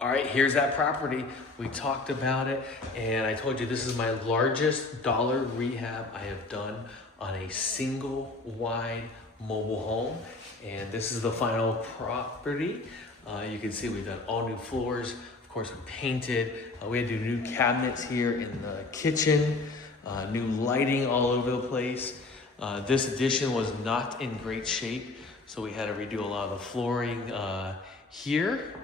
All right, here's that property. We talked about it, and I told you this is my largest dollar rehab I have done on a single wide mobile home. And this is the final property. You can see we've done all new floors. Of course, we painted. We had to do new cabinets here in the kitchen, new lighting all over the place. This addition was not in great shape, so we had to redo a lot of the flooring here.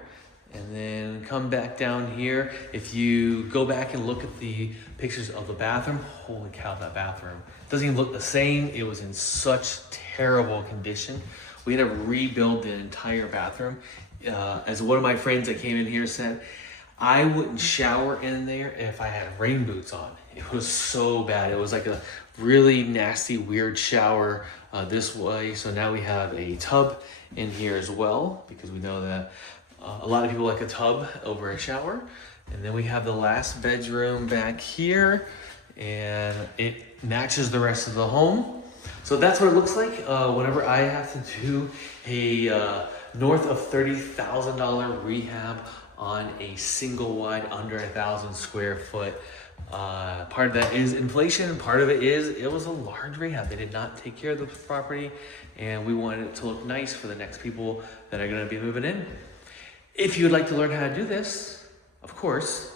And then come back down here. If you go back and look at the pictures of the bathroom, holy cow, that bathroom doesn't even look the same. It was in such terrible condition. We had to rebuild the entire bathroom. As one of my friends that came in here said, I wouldn't shower in there if I had rain boots on. It was so bad. It was like a really nasty, weird shower this way. So now we have a tub in here as well, because we know that a lot of people like a tub over a shower. And then we have the last bedroom back here, and it matches the rest of the home. So that's what it looks like whenever I have to do a north of $30,000 rehab on a single wide under 1,000 square foot. Part of that is inflation. Part of it is it was a large rehab. They did not take care of the property, and we wanted it to look nice for the next people that are going to be moving in. If you would like to learn how to do this, of course,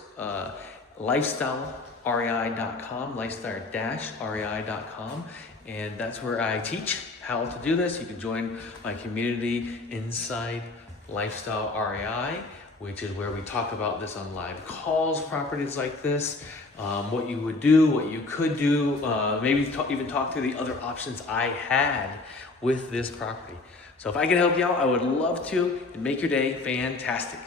lifestyle.rei.com, lifestyle-rei.com, and that's where I teach how to do this. You can join my community inside Lifestyle REI, which is where we talk about this on live calls, properties like this, what you would do, what you could do, maybe even talk through the other options I had with this property. So if I can help you out, I would love to, and make your day fantastic.